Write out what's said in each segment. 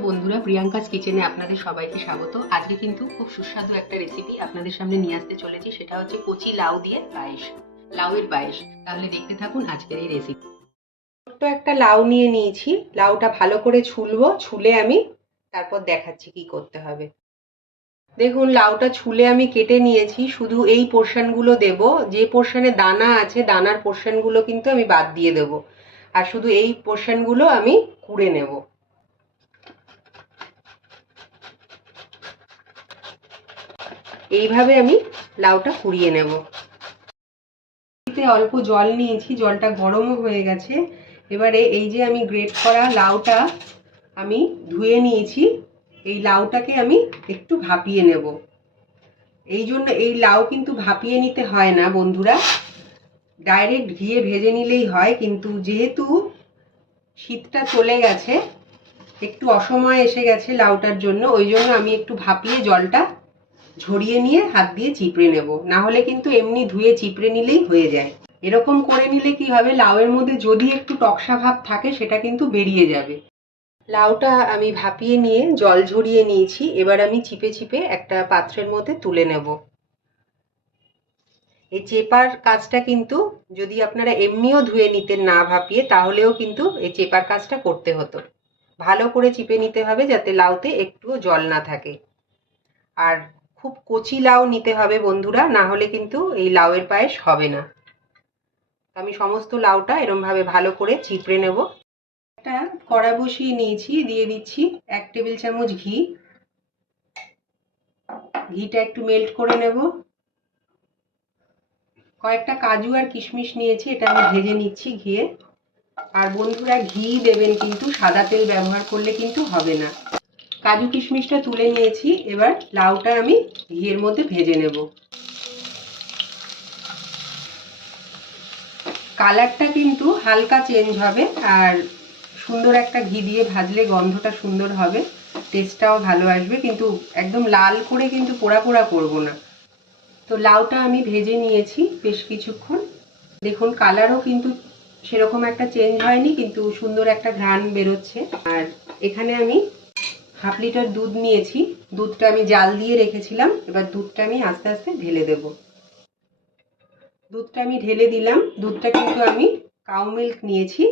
নমস্কার বন্ধুরা, প্রিয়াঙ্কাস কিচেনে আপনাদের সবাইকে স্বাগত। আজকে কিন্তু খুব সুস্বাদু একটা রেসিপি আপনাদের সামনে নিয়ে আসতে চলেছি, সেটা হচ্ছে কচি লাউ দিয়ে পায়েস, লাউয়ের পায়েস। তাহলে দেখতে থাকুন আজকের এই রেসিপি। ছোট্ট একটা লাউ নিয়ে নিয়েছি, লাউটা ভালো করে ছুলবো, ছুলে আমি তারপর দেখাচ্ছি কি করতে হবে। দেখুন লাউটা ছুলে আমি কেটে নিয়েছি, শুধু এই পোর্শনগুলো দেব, যে পোর্শনে দানা আছে দানার পোর্শনগুলো কিন্তু আমি বাদ দিয়ে দেব, আর শুধু এই পোর্শনগুলো আমি কুড়ে নেব। এইভাবে আমি লাউটা কুড়িয়ে নেব। অল্প জল নিয়েছি, জলটা গরমও হয়ে গেছে। এবারে এই যে আমি গ্রেট করা লাউটা আমি ধুয়ে নিয়েছি, এই লাউটাকে আমি একটু ভাপিয়ে নেব। এই জন্য এই লাউ কিন্তু ভাপিয়ে নিতে হয় না বন্ধুরা, ডাইরেক্ট ঘিয়ে ভেজে নিলেই হয়, কিন্তু যেহেতু শীতটা চলে গেছে, একটু অসময় এসে গেছে লাউটার জন্য, ওই জন্য আমি একটু ভাপিয়ে জলটা ঝরিয়ে নিয়ে হাত দিয়ে চিপড়ে নেব, না হলে কিন্তু এমনি ধুয়ে চিপড়ে নিলেই হয়ে যায়। এরকম করে নিলে কি হবে, লাউয়ের মধ্যে যদি একটু টকসা ভাব থাকে সেটা কিন্তু বেরিয়ে যাবে। লাউটা আমি ভাপিয়ে নিয়ে জল ঝরিয়ে নিয়েছি, এবার আমি চিপে চিপে একটা পাত্রের মধ্যে তুলে নেব। এই চেপার কাজটা কিন্তু যদি আপনারা এমনিও ধুয়ে নিতেন না ভাপিয়ে, তাহলেও কিন্তু এই চেপার কাজটা করতে হতো। ভালো করে চিপে নিতে হবে যাতে লাউতে একটুও জল না থাকে। আর খুব কচি লাউ নিতে হবে বন্ধুরা, না হলে কিন্তু এই লাউয়ের পায়েস হবে না। আমি সমস্ত লাউটা এরকম ভাবে ভালো করে চিপড়ে নেব। একটা কড়া বসিয়ে নিয়েছি, দিয়ে দিচ্ছি 1 টেবিল চামচ ঘি। ঘিটা একটু মেল্ট করে নেব। কয়েকটা কাজু আর কিশমিশ নিয়েছি, এটা আমি ভেজে নিচ্ছি ঘিয়ে। আর বন্ধুরা ঘি দেবেন, কিন্তু সাদা তেল ব্যবহার করলে কিন্তু হবে না। কাজু কিশমিশটা তুলে নিয়েছি, এবার লাউটা আমি ঘিয়ের মধ্যে ভেজে নেব। কালারটা কিন্তু হালকা চেঞ্জ হবে, আর সুন্দর একটা ঘি দিয়ে ভাজলে গন্ধটা সুন্দর হবে, টেস্টটাও ভালো আসবে, কিন্তু একদম লাল করে কিন্তু পোড়া পোড়া করব না। তো লাউটা আমি ভেজে নিয়েছি বেশ কিছুক্ষণ। দেখুন কালারও কিন্তু সেরকম একটা চেঞ্জ হয়নি, কিন্তু সুন্দর একটা ঘ্রাণ বেরোচ্ছে। আর এখানে আমি হাফ লিটার দুধ নিয়েছি, দুধটা আমি জাল দিয়ে রেখেছিলাম, এবার দুধটা আমি আস্তে আস্তে ঢেলে দেব। দুধটা আমি ঢেলে দিলাম। দুধটা কিন্তু আমি কাউ মিল্ক নিয়েছি,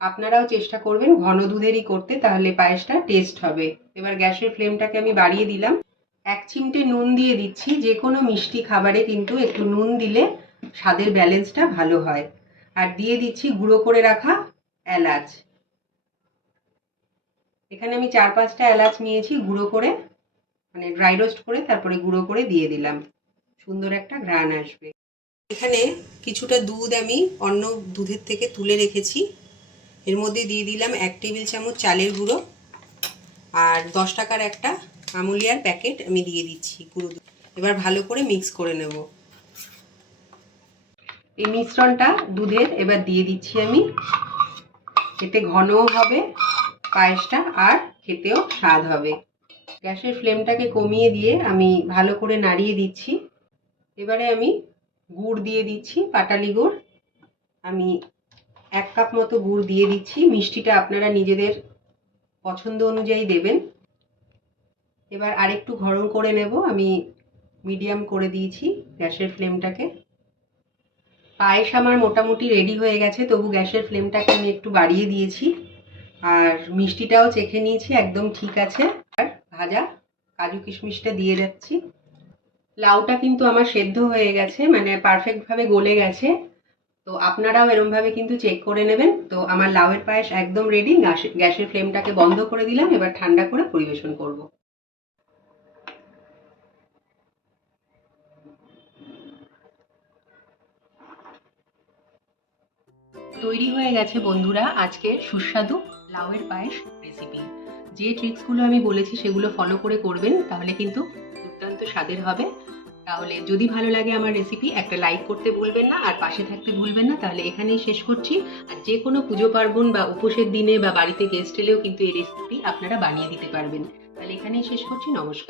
আপনারাও চেষ্টা করবেন ঘন দুধেরই করতে, তাহলে পায়েসটা টেস্ট হবে। এবার গ্যাসের ফ্লেমটাকে আমি বাড়িয়ে দিলাম। 1 চিমটে নুন দিয়ে দিচ্ছি, যে কোনো মিষ্টি খাবারে কিন্তু একটু নুন দিলে স্বাদের ব্যালেন্সটা ভালো হয়। আর দিয়ে দিচ্ছি গুঁড়ো করে রাখা এলাচ। এখানে আমি 4-5টা এলাচ নিয়েছি গুঁড়ো করে, মানে ড্রাই রোস্ট করে তারপরে গুঁড়ো করে দিয়ে দিলাম, সুন্দর একটা ঘ্রাণ আসবে। এখানে কিছুটা দুধ আমি অন্য দুধের থেকে তুলে রেখেছি, এর মধ্যে দিয়ে দিলাম 1 টেবিল চামচ চালের গুঁড়ো, আর 10 টাকার একটা আমুলিয়ার প্যাকেট আমি দিয়ে দিচ্ছি গুঁড়ো দুধ। এবার ভালো করে মিক্স করে নেব। এই মিশ্রণটা দুধের এবার দিয়ে দিচ্ছি আমি, এতে ঘনও হবে পায়েসটা আর খেতেও স্বাদ হবে। গ্যাসের ফ্লেমটাকে কমিয়ে দিয়ে আমি ভালো করে নাড়িয়ে দিচ্ছি। এবারে আমি গুড় দিয়ে দিচ্ছি, পাটালি গুড়। আমি 1 কাপ মতো গুড় দিয়ে দিচ্ছি, মিষ্টিটা আপনারা নিজেদের পছন্দ অনুযায়ী দেবেন। এবার আরেকটু গরম করে নেব, আমি মিডিয়াম করে দিয়েছি গ্যাসের ফ্লেমটাকে। পায়েস আমার মোটামুটি রেডি হয়ে গেছে, তবু গ্যাসের ফ্লেমটাকে আমি একটু বাড়িয়ে দিয়েছি। আর মিষ্টিটাও চেখে নিয়েছি, একদম ঠিক আছে। আর ভাজা কাজু কিশমিশটা দিয়ে যাচ্ছি। লাউটা কিন্তু আমার সেদ্ধ হয়ে গেছে, মানে পারফেক্টভাবে গলে গেছে। তো আপনারাও এরমভাবে কিন্তু চেক করে নেবেন। তো আমার লাউয়ের পায়েস একদম রেডি। গ্যাসের ফ্লেমটাকে বন্ধ করে দিলাম, এবার ঠান্ডা করে পরিবেশন করব। তৈরি হয়ে গেছে বন্ধুরা আজকের সুস্বাদু লাউয়ের পায়েস রেসিপি। যে ট্রিক্সগুলো আমি বলেছি সেগুলো ফলো করে করবেন, তাহলে কিন্তু দুর্দান্ত স্বাদের হবে। তাহলে যদি ভালো লাগে আমার রেসিপি, একটা লাইক করতে ভুলবেন না, আর পাশে থাকতে ভুলবেন না। তাহলে এখানেই শেষ করছি। আর যে কোনো পুজো পার্বণ বা উপোসের দিনে বা বাড়িতে গেস্ট এলেও কিন্তু এই রেসিপি আপনারা বানিয়ে দিতে পারবেন। তাহলে এখানেই শেষ করছি। নমস্কার।